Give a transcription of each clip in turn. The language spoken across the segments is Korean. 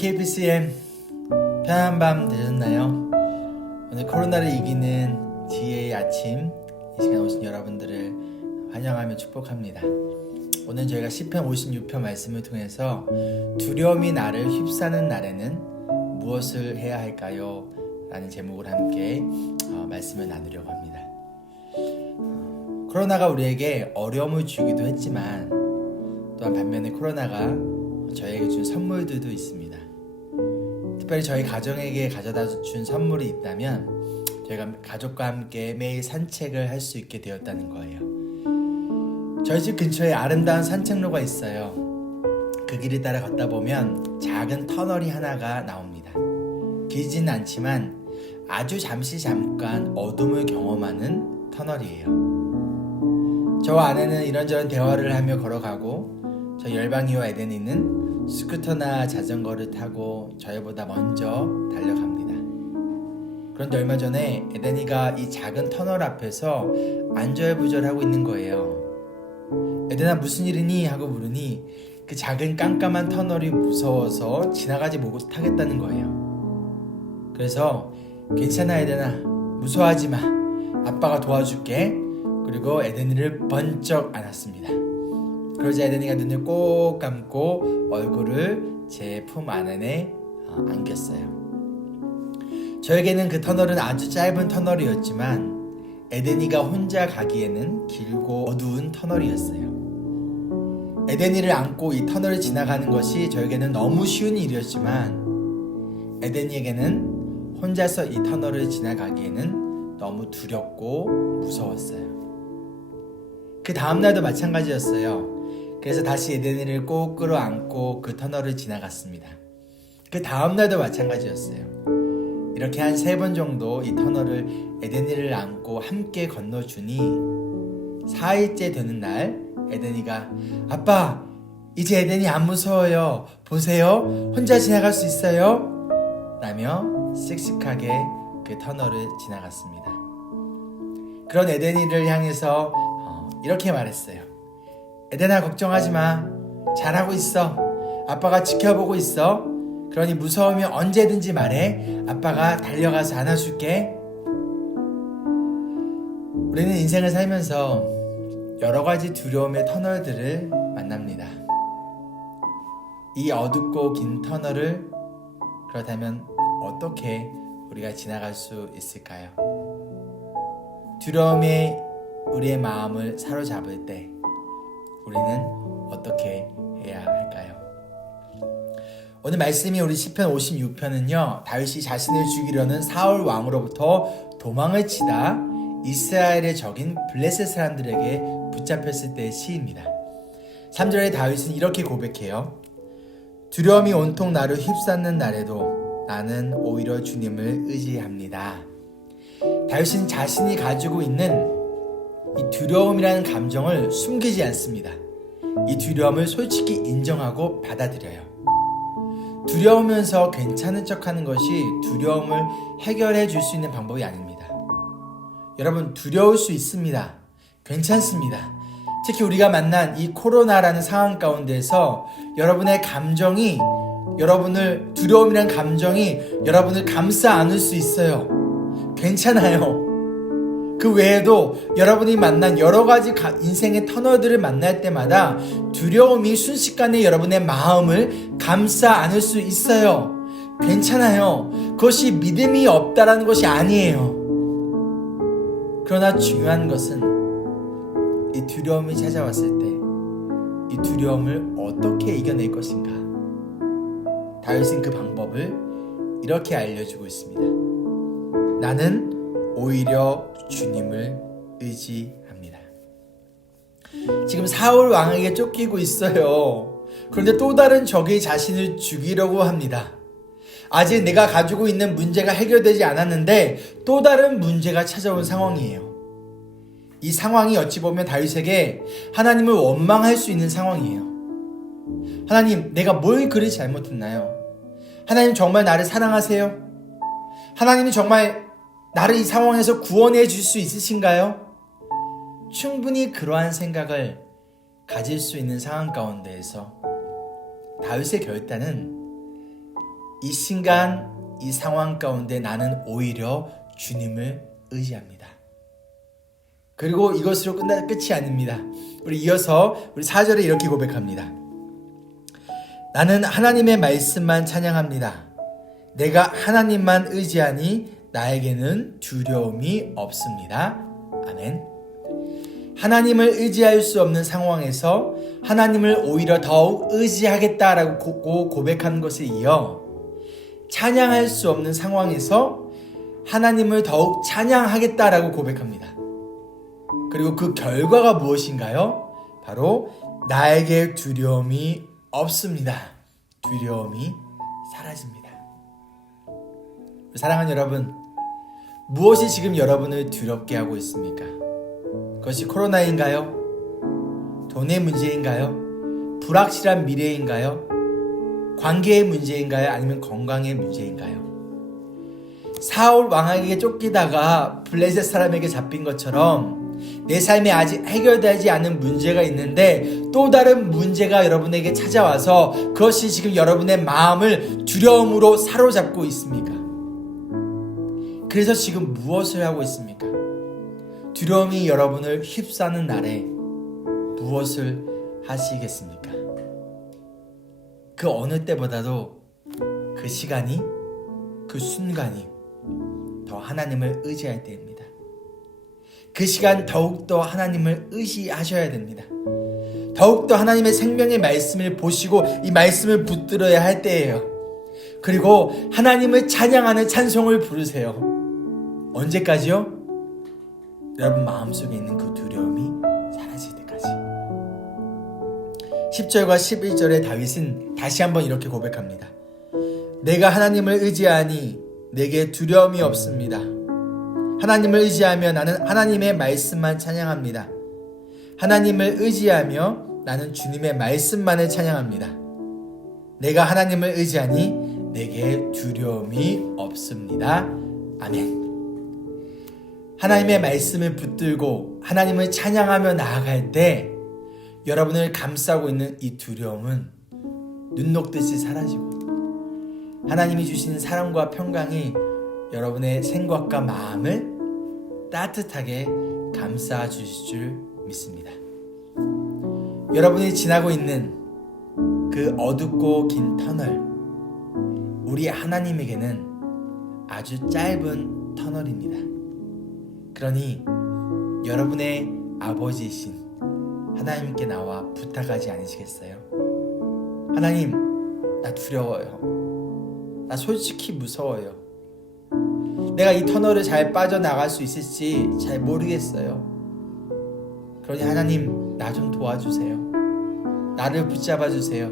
KBCM 편안한 밤 되셨나요? 오늘 코로나를 이기는 지혜의 아침, 이 시간 오신 여러분들을 환영하며 축복합니다. 오늘 저희가 시편 56편 말씀을 통해서 두려움이 나를 휩싸는 날에는 무엇을 해야 할까요? 라는 제목을 함께 말씀을 나누려고 합니다. 코로나가 우리에게 어려움을 주기도 했지만 또한 반면에 코로나가 저에게 준 선물들도 있습니다. 특별히 저희 가정에게 가져다 준 선물이 있다면 저희가 가족과 함께 매일 산책을 할 수 있게 되었다는 거예요. 저희 집 근처에 아름다운 산책로가 있어요. 그 길을 따라 걷다 보면 작은 터널이 하나가 나옵니다. 길지는 않지만 아주 잠깐 어둠을 경험하는 터널이에요. 저와 아내는 이런저런 대화를 하며 걸어가고 저희 열방이와 에덴이는 스쿠터나 자전거를 타고 저희보다 먼저 달려갑니다. 그런데 얼마 전에 에덴이가 이 작은 터널 앞에서 안절부절하고 있는 거예요. 에덴아, 무슨 일이니? 하고 물으니 그 작은 깜깜한 터널이 무서워서 지나가지 못하겠다는 거예요. 그래서 괜찮아 에덴아, 무서워하지 마, 아빠가 도와줄게. 그리고 에덴이를 번쩍 안았습니다. 그러자 에덴이가 눈을 꼭 감고 얼굴을 제 품 안에 안겼어요. 저에게는 그 터널은 아주 짧은 터널이었지만 에덴이가 혼자 가기에는 길고 어두운 터널이었어요. 에덴이를 안고 이 터널을 지나가는 것이 저에게는 너무 쉬운 일이었지만 에덴이에게는 혼자서 이 터널을 지나가기에는 너무 두렵고 무서웠어요. 그 다음날도 마찬가지였어요. 그래서 다시 에덴이를 꼭 끌어안고 그 터널을 지나갔습니다. 그 다음날도 마찬가지였어요. 이렇게 한 3번 정도 이 터널을 에덴이를 안고 함께 건너주니 4일째 되는 날 에덴이가 아빠, 이제 에덴이 안 무서워요. 보세요. 혼자 지나갈 수 있어요. 라며 씩씩하게 그 터널을 지나갔습니다. 그런 에덴이를 향해서 이렇게 말했어요. 에덴아, 걱정하지 마. 잘하고 있어. 아빠가 지켜보고 있어. 그러니 무서우면 언제든지 말해. 아빠가 달려가서 안아줄게. 우리는 인생을 살면서 여러 가지 두려움의 터널들을 만납니다. 이 어둡고 긴 터널을 그렇다면 어떻게 우리가 지나갈 수 있을까요? 두려움이 우리의 마음을 사로잡을 때 우리는 어떻게 해야 할까요? 오늘 말씀이 우리 시편 56편은요, 다윗이 자신을 죽이려는 사울 왕으로부터 도망을 치다 이스라엘의 적인 블레셋 사람들에게 붙잡혔을 때의 시입니다. 3절에 다윗은 이렇게 고백해요. 두려움이 온통 나를 휩싸는 날에도 나는 오히려 주님을 의지합니다. 다윗은 자신이 가지고 있는 이 두려움이라는 감정을 숨기지 않습니다. 이 두려움을 솔직히 인정하고 받아들여요. 두려우면서 괜찮은 척하는 것이 두려움을 해결해 줄 수 있는 방법이 아닙니다. 여러분, 두려울 수 있습니다. 괜찮습니다. 특히 우리가 만난 이 코로나라는 상황 가운데서 여러분의 감정이, 여러분을, 두려움이라는 감정이 여러분을 감싸 안을 수 있어요. 괜찮아요. 그 외에도 여러분이 만난 여러 가지 인생의 터널들을 만날 때마다 두려움이 순식간에 여러분의 마음을 감싸 안을 수 있어요. 괜찮아요. 그것이 믿음이 없다라는 것이 아니에요. 그러나 중요한 것은 이 두려움이 찾아왔을 때 이 두려움을 어떻게 이겨낼 것인가. 다윗은 그 방법을 이렇게 알려주고 있습니다. 나는 오히려 주님을 의지합니다. 지금 사울 왕에게 쫓기고 있어요. 그런데 또 다른 적이 자신을 죽이려고 합니다. 아직 내가 가지고 있는 문제가 해결되지 않았는데 또 다른 문제가 찾아온 상황이에요. 이 상황이 어찌 보면 다윗에게 하나님을 원망할 수 있는 상황이에요. 하나님, 내가 뭘 그리 잘못했나요? 하나님 정말 나를 사랑하세요? 하나님이 정말 나를 이 상황에서 구원해 줄 수 있으신가요? 충분히 그러한 생각을 가질 수 있는 상황 가운데에서 다윗의 결단은 이 순간 이 상황 가운데 나는 오히려 주님을 의지합니다. 그리고 이것으로 끝이 아닙니다. 우리 이어서 우리 4절에 이렇게 고백합니다. 나는 하나님의 말씀만 찬양합니다. 내가 하나님만 의지하니 나에게는 두려움이 없습니다. 아멘. 하나님을 의지할 수 없는 상황에서 하나님을 오히려 더욱 의지하겠다라고 고백한 것에 이어 찬양할 수 없는 상황에서 하나님을 더욱 찬양하겠다라고 고백합니다. 그리고 그 결과가 무엇인가요? 바로 나에게 두려움이 없습니다. 두려움이 사라집니다. 사랑하는 여러분, 무엇이 지금 여러분을 두렵게 하고 있습니까? 그것이 코로나인가요? 돈의 문제인가요? 불확실한 미래인가요? 관계의 문제인가요? 아니면 건강의 문제인가요? 사울 왕에게 쫓기다가 블레셋 사람에게 잡힌 것처럼 내 삶에 아직 해결되지 않은 문제가 있는데 또 다른 문제가 여러분에게 찾아와서 그것이 지금 여러분의 마음을 두려움으로 사로잡고 있습니까? 그래서 지금 무엇을 하고 있습니까? 두려움이 여러분을 휩싸는 날에 무엇을 하시겠습니까? 그 어느 때보다도 그 시간이, 그 순간이 더 하나님을 의지할 때입니다. 그 시간 더욱더 하나님을 의지하셔야 됩니다. 더욱더 하나님의 생명의 말씀을 보시고 이 말씀을 붙들어야 할 때예요. 그리고 하나님을 찬양하는 찬송을 부르세요. 언제까지요? 여러분 마음속에 있는 그 두려움이 사라질 때까지. 10절과 11절에 다윗은 다시 한번 이렇게 고백합니다. 내가 하나님을 의지하니 내게 두려움이 없습니다. 하나님을 의지하며 나는 하나님의 말씀만 찬양합니다. 하나님을 의지하며 나는 주님의 말씀만을 찬양합니다. 내가 하나님을 의지하니 내게 두려움이 없습니다. 아멘. 하나님의 말씀을 붙들고 하나님을 찬양하며 나아갈 때 여러분을 감싸고 있는 이 두려움은 눈 녹듯이 사라지고 하나님이 주신 사랑과 평강이 여러분의 생각과 마음을 따뜻하게 감싸 주실 줄 믿습니다. 여러분이 지나고 있는 그 어둡고 긴 터널, 우리 하나님에게는 아주 짧은 터널입니다. 그러니 여러분의 아버지이신 하나님께 나와 부탁하지 않으시겠어요? 하나님, 나 두려워요. 나 솔직히 무서워요. 내가 이 터널을 잘 빠져나갈 수 있을지 잘 모르겠어요. 그러니 하나님, 나 좀 도와주세요. 나를 붙잡아 주세요.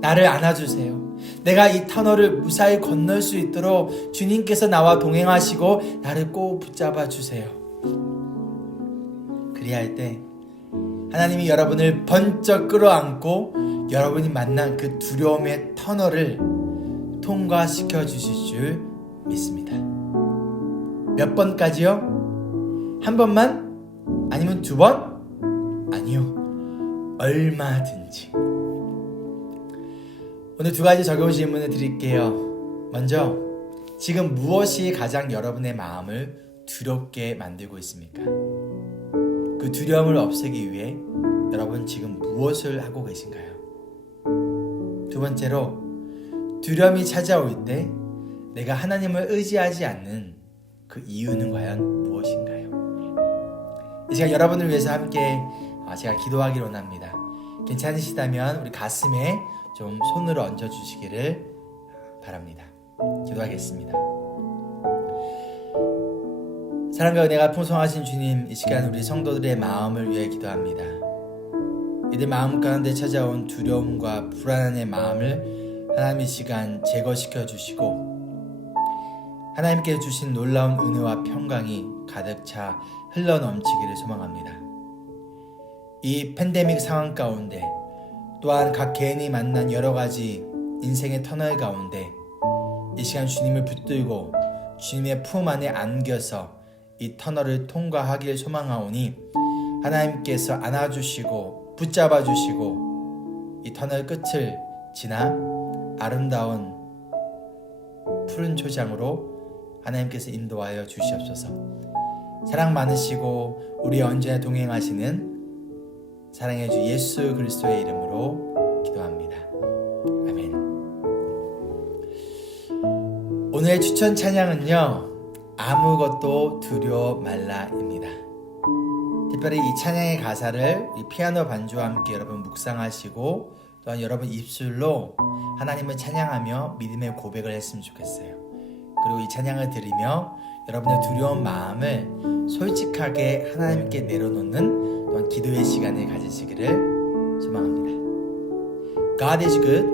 나를 안아주세요. 내가 이 터널을 무사히 건널 수 있도록 주님께서 나와 동행하시고 나를 꼭 붙잡아 주세요. 그리할 때 하나님이 여러분을 번쩍 끌어안고 여러분이 만난 그 두려움의 터널을 통과시켜 주실 줄 믿습니다. 몇 번까지요? 한 번만? 아니면 두 번? 아니요. 얼마든지. 오늘 두 가지 적용 질문을 드릴게요. 먼저, 지금 무엇이 가장 여러분의 마음을 두렵게 만들고 있습니까? 그 두려움을 없애기 위해 여러분 지금 무엇을 하고 계신가요? 두 번째로, 두려움이 찾아올 때 내가 하나님을 의지하지 않는 그 이유는 과연 무엇인가요? 이 시간 여러분을 위해서 함께 제가 기도하기를 원합니다. 괜찮으시다면 우리 가슴에 좀 손으로 얹어주시기를 바랍니다. 기도하겠습니다. 사랑과 은혜가 풍성하신 주님, 이 시간 우리 성도들의 마음을 위해 기도합니다. 이들 마음 가운데 찾아온 두려움과 불안의 마음을 하나님 이 시간 제거시켜 주시고 하나님께서 주신 놀라운 은혜와 평강이 가득 차 흘러넘치기를 소망합니다. 이 팬데믹 상황 가운데 또한 각 개인이 만난 여러 가지 인생의 터널 가운데 이 시간 주님을 붙들고 주님의 품 안에 안겨서 이 터널을 통과하기를 소망하오니 하나님께서 안아주시고 붙잡아주시고 이 터널 끝을 지나 아름다운 푸른 초장으로 하나님께서 인도하여 주시옵소서. 사랑 많으시고 우리 언제나 동행하시는 사랑의 주 예수 그리스도의 이름으로 기도합니다. 아멘. 오늘의 추천 찬양은요, 아무것도 두려워 말라입니다. 특별히 이 찬양의 가사를 이 피아노 반주와 함께 여러분 묵상하시고 또한 여러분 입술로 하나님을 찬양하며 믿음의 고백을 했으면 좋겠어요. 그리고 이 찬양을 들으며 여러분의 두려운 마음을 솔직하게 하나님께 내려놓는 또한 기도의 시간을 가지시기를 소망합니다. God is good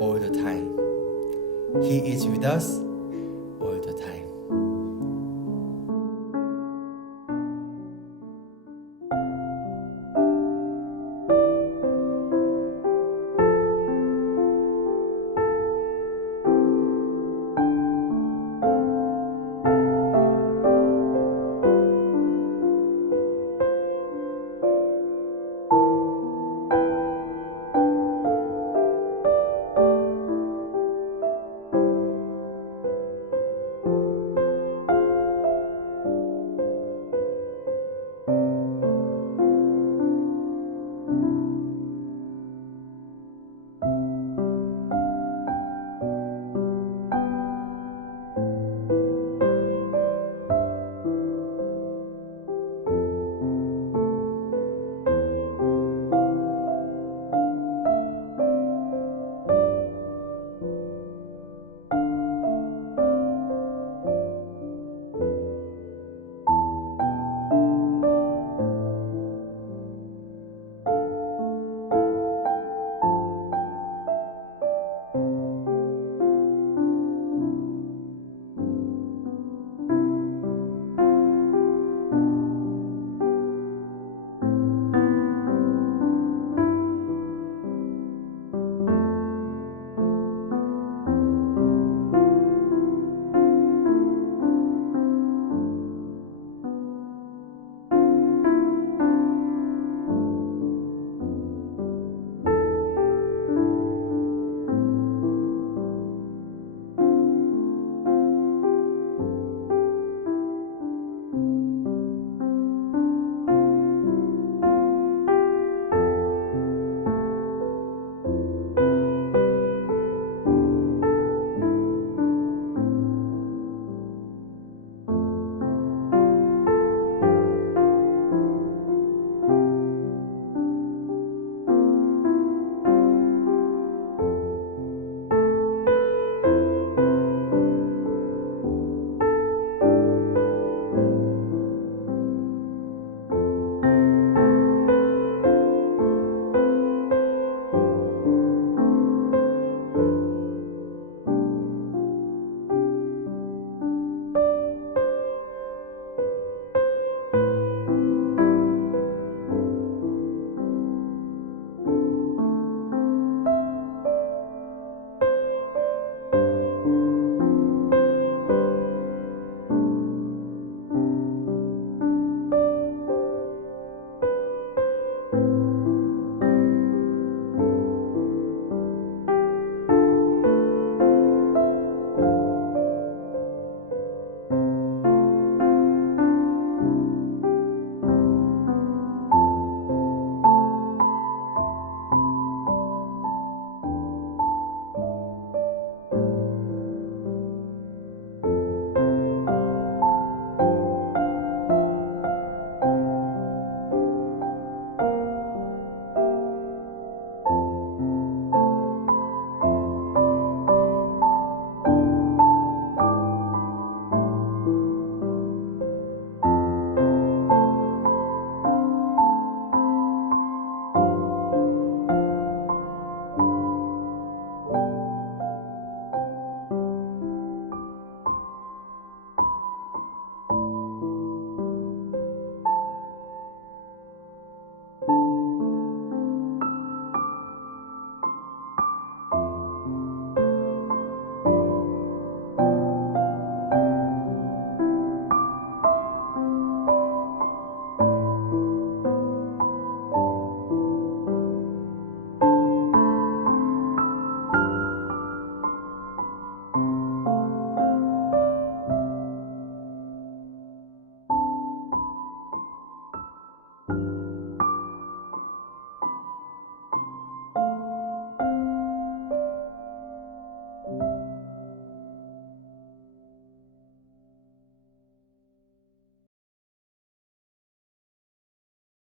all the time. He is with us